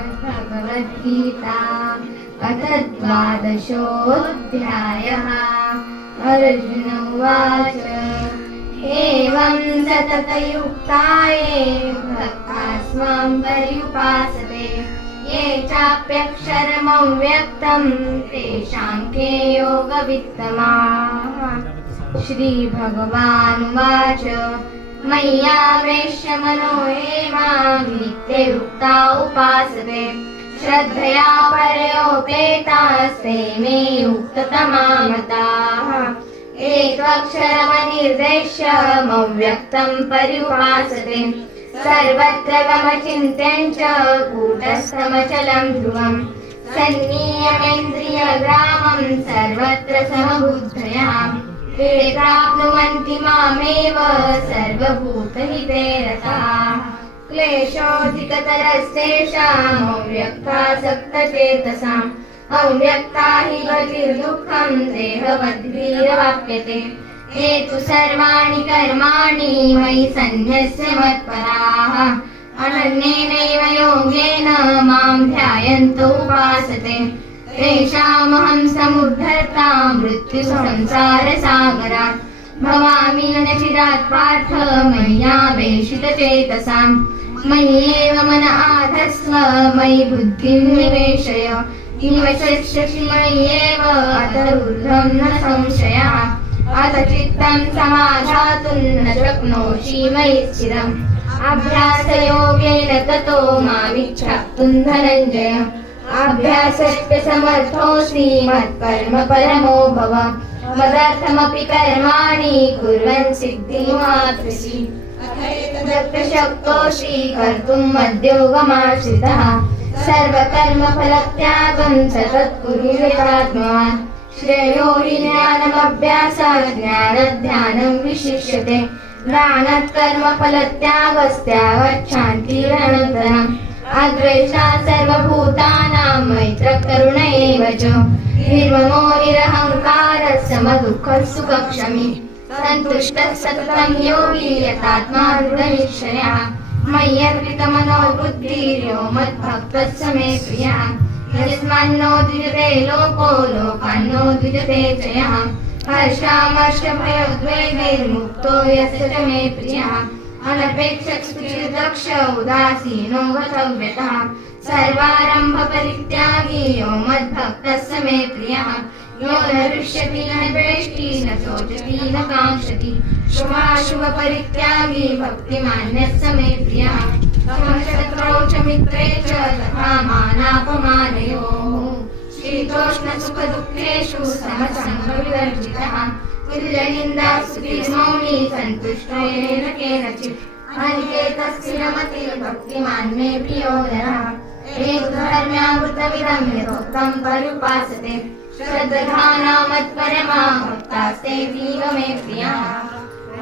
श्रीमद्भगवद्गीता अथ द्वादशोऽध्यायः अर्जुन उवाच एवं सततयुक्ताये भक्ता स्वां पर्युपासते ये चाप्यक्षरमव्यक्तं तेषां के योगवित्तमाः? श्रीभगवानुवाच मय्या मनो ये मां उपासते। श्रद्धया पर्योपेतास्ते मे उक्ततमामताः। एकक्षरमनिर्देश्य मव्यक्तं पर्युपासते सर्वत्र गमचिन्त्यं च कूटस्थमचलं ध्रुवम् सन्नियमेन्द्रियग्रामं सर्वत्र समबुद्धया। प्राप्नुवन्ति मामेव सर्वभूतहिते रताः क्लेशोऽधिकतरस्तेषाम् अव्यक्तासक्तचेतसाम् अव्यक्ता हि गतिर्दुःखं देहवद्भिरवाप्यते ये तु सर्वाणि कर्माणि मयि सन्न्यस्य मत्पराः। अनन्येनैव योगेन मां ध्यायन्तो उपासते तेषामहं समुद्धर्ता मृत्युसंसारसागरात् भवामि नचिरात् पार्थ मय्यावेशितचेतसाम् मय्येव मन आधस्व मयि बुद्धिं निवेशय। निवशस्यसि मय्येव अत ऊर्ध्वं न संशयः। अथ चित्तं समाधातुं न शक्नोषि मयि स्थिरम्। अभ्यासयोगेन ततो मामिच्छाप्तुं धनञ्जय। अभ्यासस्य समर्थोऽसि मत्कर्म परमो भव मदर्थमपि कर्माणि कुर्वन् सिद्धिमाप्स्यसि शक्तोषि कर्तुं मद्योगमाश्रितः। सर्वकर्मफलत्यागं सतत्कुरु यथात्मवान् श्रेयो हि ज्ञानमभ्यासात् ज्ञानध्यानं विशिष्यते। ज्ञानात् कर्मफलत्यागस्त्यागच्छान्तिरनन्तरम् सर्वभूतानां मैत्रकरुण एव च। निर्ममो निरहङ्कारः समदुःखः सुखक्षमी। सन्तुष्टः सततं योगी यथात्मा दृढनिश्चयः मय्यर्पितमनो बुद्धिर्यो मद्भक्तः स मे प्रियः। यस्मान्नो द्विजते लोको लोकान्नो द्विजते च यः हर्षामर्षभयोद्वेगैर्मुक्तो यस्य मे प्रियः अनपेक्षक्ष उदासीनो गतव्यतः सर्वारम्भपरित्यागी यो मद्भक्तः स मे प्रियः। यो न रुष्यति न द्वेष्टि न शोचति न काङ्क्षति। शुभाशुभ परित्यागी भक्तिमान्यः स मे प्रियः। शत्रौ च मित्रे च तथा मानापमानयोः। शीतोष्णसुखदुःखेषु समसङ्गविवर्जितः तुल्यनिन्दास्तुतिर्मौनी सन्तुष्टो येन केनचित्। अनिकेतस्य भक्तिमान् मे प्रियो यथोक्तं भक्तास्ते मे प्रियाः।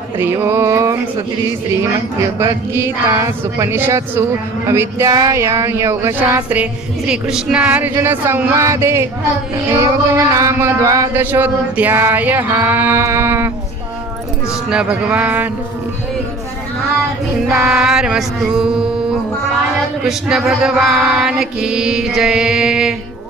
हरि ओम श्री श्रीमद्भगवद्गीता सुपनिषत्सु अविद्यायां योगशास्त्रे श्रीकृष्णार्जुनसंवादे। योगो नाम द्वादशोऽध्यायः कृष्ण भगवान्। नारमस्तु कृष्ण भगवान् की जय।